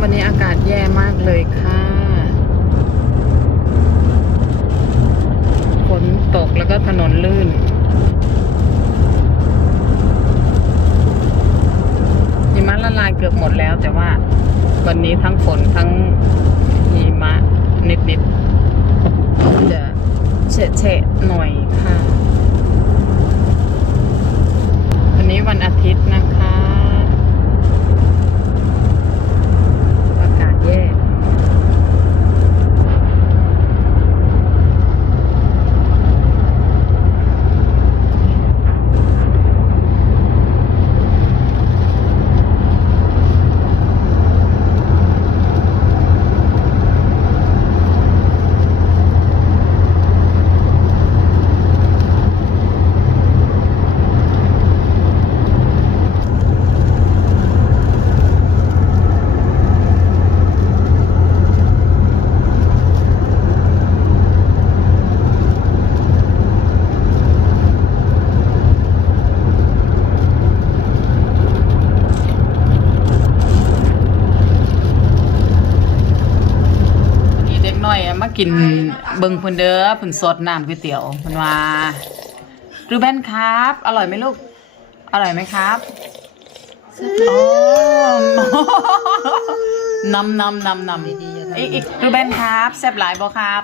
วันนี้อากาศแย่มากเลยค่ะ ฝนตกแล้วก็ถนนลื่น หิมะละลายเกือบหมดแล้วแต่ว่าวันนี้ทั้งฝนทั้งหิมะนิดๆจะเฉะๆหน่อยค่ะ วันนี้วันอาทิตย์นะคะ อากาศแย่ นี่เด็กน้อยอะมา กินเบิงเพิ่นเด้อเพิ่นสดน้ำก๋วยเตี๋ยวเพิ่นว่ารูแบนครับ อร่อยไหมลูก อร่อยไหมครับโอ้นำนำนำนำอีกอีกรูแบนครับแซ่บหลายบ่ครับ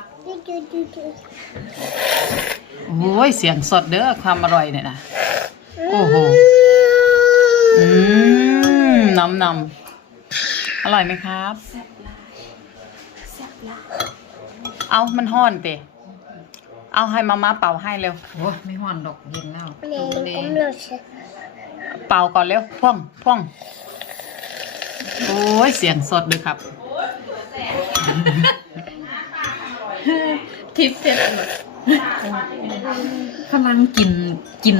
โอ้ยเสียงสดเด้อความอร่อยเนี่ยนะโอ้โหอืมนำนำอร่อยไหมครับ เอามันห้อนเตะเอาให้มาม่าเป่าให้เร็ว โอ้ไม่ห่อนดอกเย็นแล้ว Nee, kom los. เป่าก่อนเร็วพ่วงพ่วงโอ้ยเสียงสดเลยครับ ทิปเสร็จหมดกำลังกินกิน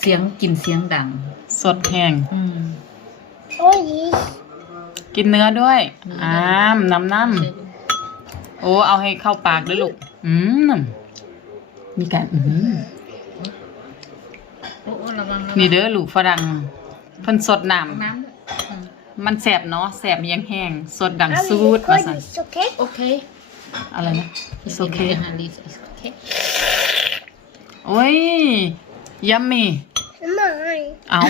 เสียงกินเสียงดัง สดแห้ง อืม Oei. กินเนื้อด้วย อ้ามน้ำน้ำ โอ้ เอาให้เข้าปากด้วยลูก อืม มีการอืมโอ้โอ้ระวังระวังนี่เด้อลูกฝรั่งเพิ่นสดน้น้ำด้วยอืมำมันแสบเนาะแสบยังแห้ง สดดัง Abi, สูด ik มา hoor สั่น iets, oké? โอเคอะไรนะ It's okay ฮันลีสโอเคโอ้ย ยัมมี่ Nee. เอา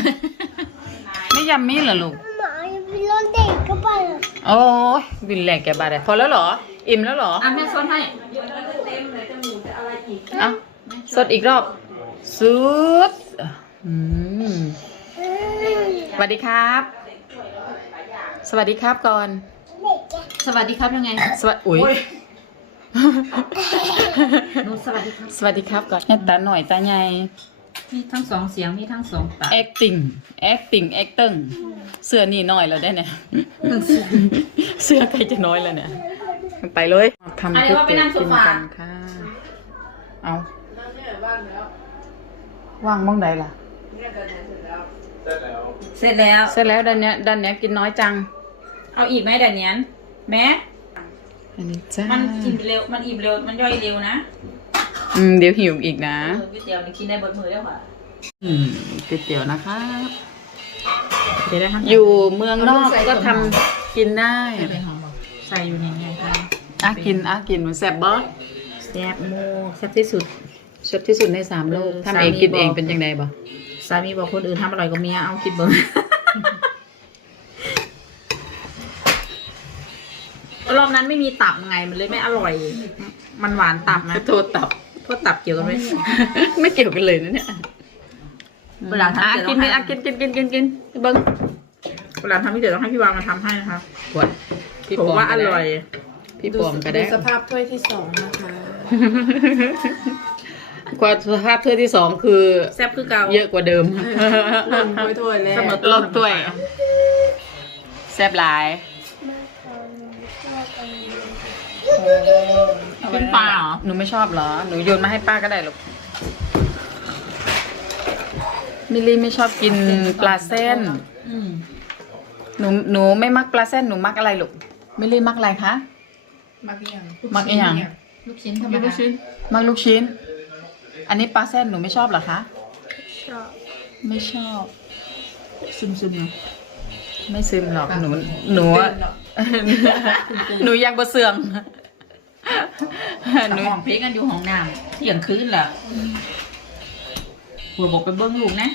ไม่ยัมมี่เหรอลูก Mama, je wil al denken bij โอ้ยบินแหลกแกบาดพอแล้วเหรอ อิ่มแล้วเหรออะแม่ซ้อนให้เอ้าสดอีกรอบสุดอืมสวัสดีครับ สวัสดีครับก่อน สวัสดีครับยังไง สวัสดีอุ้ยหนูสวัสดีครับ สวัสดีครับก่อนให้ตาหน่อยตาใหญ่มีทั้งสองเสียงมีทั้งสองปาก acting acting acting เสื้อนี่น้อยแล้วได้เนี่ย เสื้อใครจะน้อยแล้วเนี่ย ไปเลยทำก๋วยเตี๋ยวกินกันค่ะ เอาว่างมองใดล่ะ เสร็จแล้ว เสร็จแล้วด้านเนี้ยด้านเนี้ยกินน้อยจัง เอาอีกไหมเดี๋ยวนี้แม่อันนี้จ้ามันกินเร็ว มันอิ่มเร็ว มันย่อยเร็วนะ อืม เดี๋ยวหิวอีกนะเออก๋วยเตี๋ยวนี่กินได้เบิดมือแล้วค่ะ อืมก๋วยเตี๋ยวนะคะเดี๋ยวได้ทั้งอยู่เมืองนอกก็ทำกินได้ ใส่อยู่ในไงคะอะกินอะกินมันแซ่บบ่แซ่บโมแซ่บที่สุดชดที่สุดในสามโลกเออทำเองสามีกินเองบอกเป็นยังไงบ่สามีบอกคนอื่นทำอร่อยกว่าเมียเอาคิดเบิ้งรอบนั้นไม่มีตับไงมันเลยไม่อร่อย มันหวานตับนะโทษตับโทษตับเกี่ยวกันไหมไม่เกี่ยวกันเลยนะเนี่ยเวลาทำอะเสร็จกินต้องเลยให้อะกินกินกินกินกินเบิ้งเวลาทำพี่เดี๋ยวต้องให้พี่วางมาทำให้นะคะกด พี่ผมปอมว่าอก็ได้ร่อย พี่ปอมก็ได้ดูสภาพถ้วยที่สองนะคะกว่าสภาพเธอที่สองคือแซ่บคือเก่าเยอะกว่าเดิม ลงถ้วยๆแรกเสมอลดถ้วย แซ่บหลายเป็นปลาเหรอ หนูไม่ชอบเหรอ หนูโยนมาให้ป้าก็ได้หรอกมิลลี่ไม่ชอบกินปลาเส้น อืมหนูหนูไม่มักปลาเส้น หนูมักอะไรลูก มิลลี่มักอะไรคะ มักเอียงมักอีหยัง ลูกชิ้นธรรมดามักลูกชิ้น อันนี้ปลาเส้นหนูไม่ชอบเหรอคะ Zo. ไม่ชอบ ซึมๆเนาะไม่ซึมหรอกหนูหนูอะตื่นหรอกหนูยังบ่เสื่องหนูห้องเพลงกันอยู่ห้องน้ำเที่ยงคืนล่ะผัวบอกไปเบิ้งลูกนะ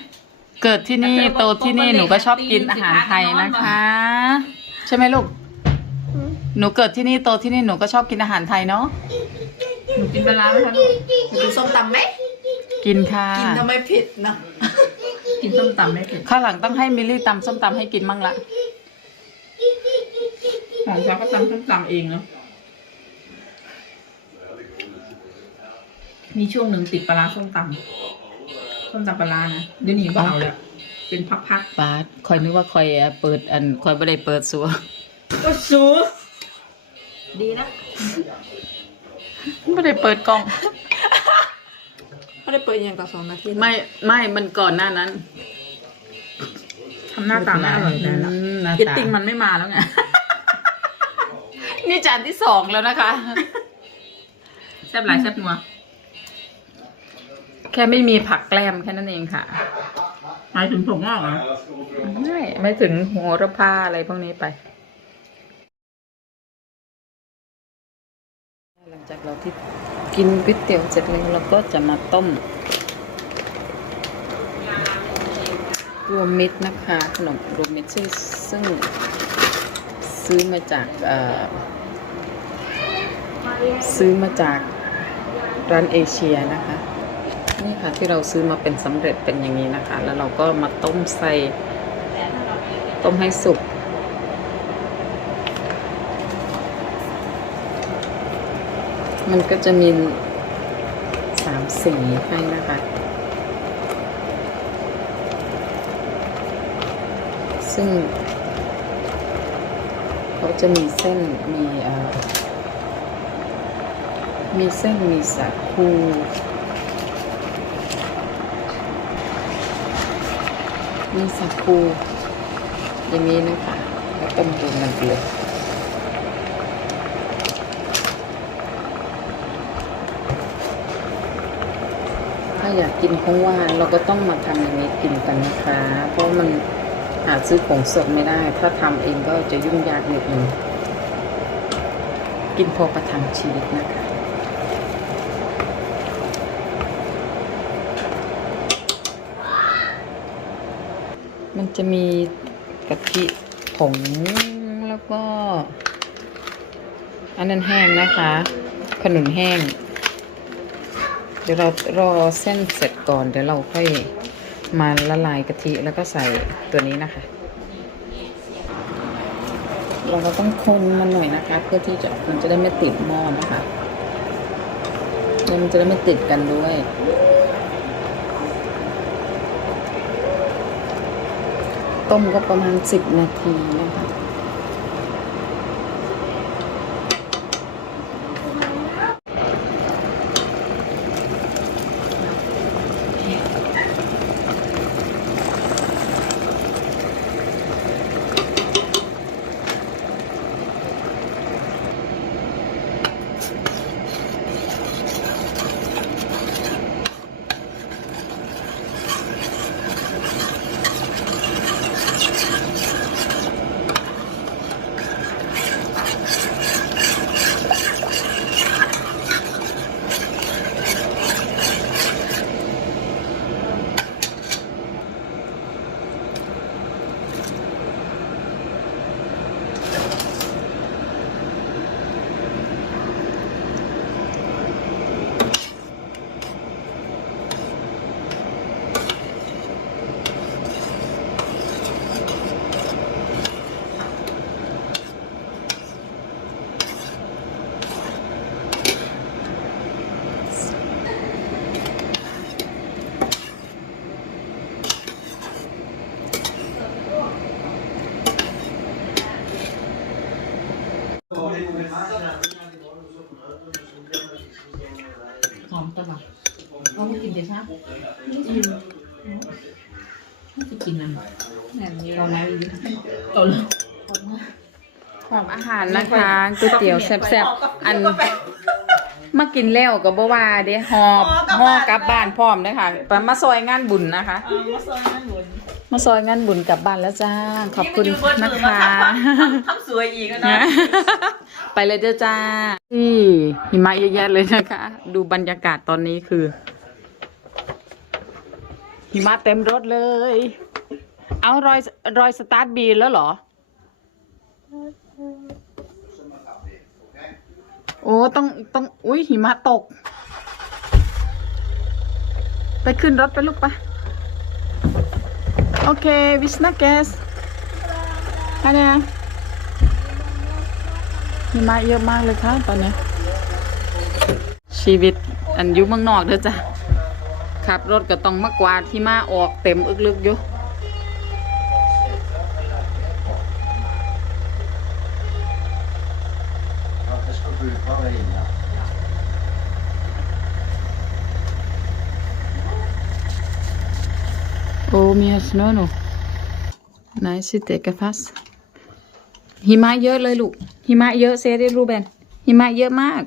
เกิดที่นี่โตที่นี่หนูก็ชอบกินอาหารไทยนะคะ ใช่ไหมลูก หนูเกิดที่นี่โตที่นี่หนูก็ชอบกินอาหารไทยเนาะหนูกินปลาร้าไหมคะลูกกินส้มตำไหมกินค่ะ กินทำไมผิดเนาะกินส้มตำไหมเผ็ดข้าวหลังต้องให้มิลลี่ตำส้มตำให้กินมั่งละของเขาก็ตำส้มตำเองเนาะมีช่วงหนึ่งติดปลาร้าส้มตำส้มตำปลาร้านะเดี๋ยวนี้ก็เอาแล้วเป็นพักบาสคอยนึกว่าคอยอะเปิดอันคอยไม่ได้เปิดสัวๆก็สู ดีนะไม่ได้เปิดกล้อง ไม่ได้เปิดอย่างต่อสองนาทีนะไม่ไม่มันก่อนหน้านั้นทำหน้าตาไม่อร่อยเลยนะอืมหน้าเกตตาติ้งมันไม่มาแล้วไง นี่จานที่สองแล้วนะคะ แซ่บหลายแซ่บนัว แค่ไม่มีผักแกล้มแค่นั้นเองค่ะ หมายถึงผมงอกเหรอไม่ไม่ถึงโหัวระพาอะไรพวกนี้ไป หลังจากเราที่กินก๋วยเตี๋ยวเสร็จแล้วเราก็จะมาต้ม รวมมิตรนะคะขนมรวมมิตรซึ่งซึ่งซื้อมาจากซื้อมาจากร้านเอเชียนะคะ นี่ค่ะที่เราซื้อมาเป็นสำเร็จเป็นอย่างนี้นะคะ แล้วเราก็มาต้มใส่ต้มให้สุก มันก็จะมีสามสีให้นะคะ ซึ่ง เขาจะมีเส้นมีเอ่อมีเส้นมีสาคูมีสาคูอย่างนี้นะคะ แล้วก็ดูมันไปเลย ถ้าอยา กินของหวานเราก็ต้องมาทำอย่างนี้กินกันนะคะ เพราะมันหาซื้อของสดไม่ได้ ถ้าทำเองก็จะยุ่งยากนิดนึงกินพอประทังชีวิตนะคะมันจะมีกะทิผงแล้วก็ อันนั้นแห้งนะคะ ขนุนแห้ง ดี๋ยวเรารอเส้นเสร็จก่อน เดี๋ยวเราค่อยมาละลายกะทิแล้วก็ใส่ตัวนี้นะคะ เราก็ต้องคนมันหน่อยนะคะ เพื่อที่จะมันจะได้ไม่ติดหม้อนะคะแล้วมันจะได้ไม่ติดกันด้วยต้มก็ประมาณสิบนาทีนะคะ หอมตลอดเราไม่กินเดี๋ยวครับไม่จะกินอะไรเราแล้วอีกเอาเลย ห อมอาหารนะคะก๋วยเตี๋ยวแซ่บๆอันมากินแล้วก็บ่ว่าเด้หอบห่อกลับบ้านพร้อมนะคะไปมาซอยงานบุญนะคะมาซอยนั่นหนุนมาซอยงานบุญกลับบ้านแล้วจ้า ขอบคุณนะคะทำสวยอีกนะ ไปเลยเด้อจ้าที่หิมะเยอะแยะเลยนะคะ ดูบรรยากาศตอนนี้คือ หิมะเต็มรถเลย เอารอยรอยสตาร์ทบีแล้วเหรอ โอ้ต้องต้องอุ้ยหิมะตก ไปขึ้นรถไปลูกไปะโอเควิสนาเกสฮันเนี่ยหิมะเยอะมากเลยค่ะตอนนี้ ชีวิตอันอยุเมืองนอกเด้อจ้ะขับรถก็ต้องมากวาดที่มาออกเต็มอึกลึกอยู่ สโนว์หนูไหนสิเตกะฟัสหิมะเยอะเลยลูก หิมะเยอะเซเรียรูแบนหิมะเยอะมาก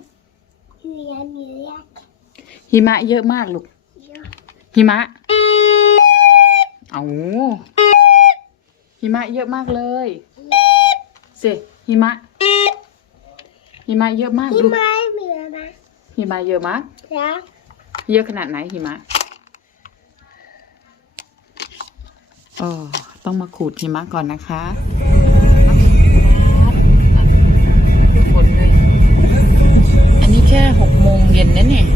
เรียนเรียนหิมะเยอะมากลูกเยอะหิมะ เอาหิมะเยอะมากเลยเซหิมะ หิมะเยอะมากที่ลูกไม้มีอะไรหิมะเยอะมากแล้วเยอะขนาดไหนหิมะ โอ้ต้องมาขูดหิมะก่อนนะคะอันนี้แค่หกโมงเย็นนะเนี่ย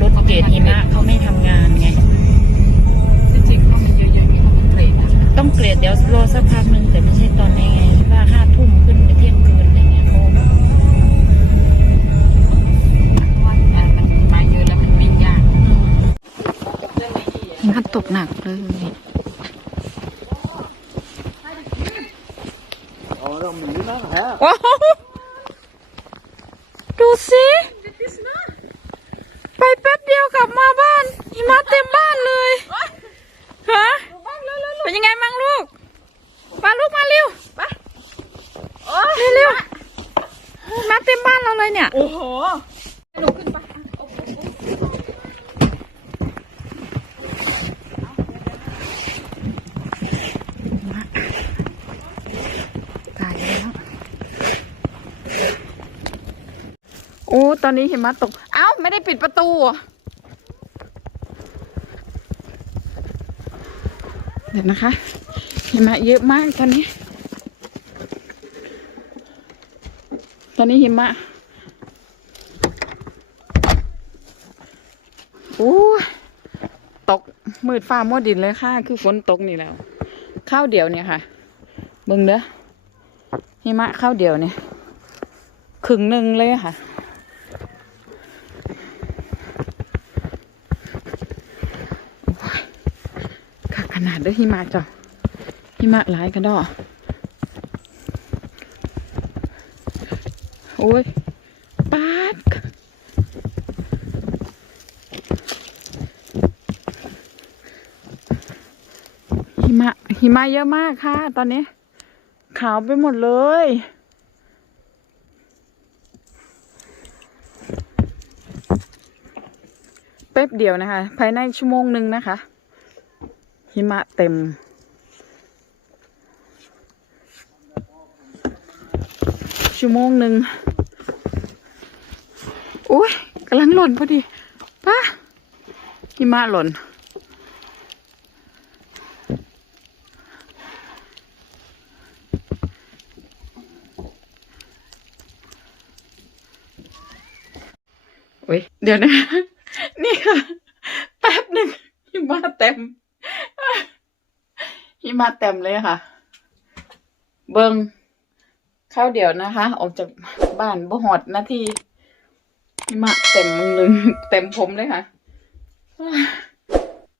รถเกรดหิมะเขาไม่ทำงานไงจริงๆก็มันเยอะๆนี่เขาเป็นเกรดนะต้องเกรดเดี๋ยวรอสักพักหนึ่งแต่ไม่ใช่ตอนนี้ไงว่าห้าทุ่มขึ้นไปเที่ยงคืนอะไรเงี้ยเขาเพราะว่ามันมาเยอะแล้วมันวิ่งยากหิมะตกหนักเลย Ja, de myrar här. ว้าวดูสิ ไปแป๊บเดียวกลับมาบ้านหิมะเต็มบ้านเลยฮะเป็นยังไงมั่งลูกมาลูกมาเร็วเร็วเร็วหิมะเต็มบ้าน เราเลยเนี่ยโอ้โหตายแล้ว โอ้ ตอนนี้หิมะตก เอ้า ไม่ได้ปิดประตูเหรอเดี๋ยวนะคะหิมะเยอะมากตอนนี้ ตอนนี้หิมะ โอ้ยตก มืดฟ้ามัวดินเลยค่ะ คือฝนตกนี่แล้ว ข้าวเดียวเนี่ยค่ะเบิ่งเด้อหิมะข้าวเดียวเนี่ยครึ่งหนึ่งเลยค่ะ ขนาดเด้อหิมะจ้ะหิมะหลายกระดอโอ้ยปาดหิมะ หิมะเยอะมากค่ะ ตอนนี้ ขาวไปหมดเลย แป๊บเดียวนะคะ ภายในชั่วโมงหนึ่งนะคะ หิมะเต็ม ชั่วโมงหนึ่งอุ้ยกำลังหล่นพอดีป้าหิมะหล่น เดี๋ยวนะ นี่ค่ะ แป๊บหนึ่งหิมะเต็มหิมะเต็มเลยค่ะ เบิงข้าวเดี๋ยวนะคะ ออกจากบ้านบ่หอดนาทีหิมะเต็มมึงเต็มผมเลยค่ะ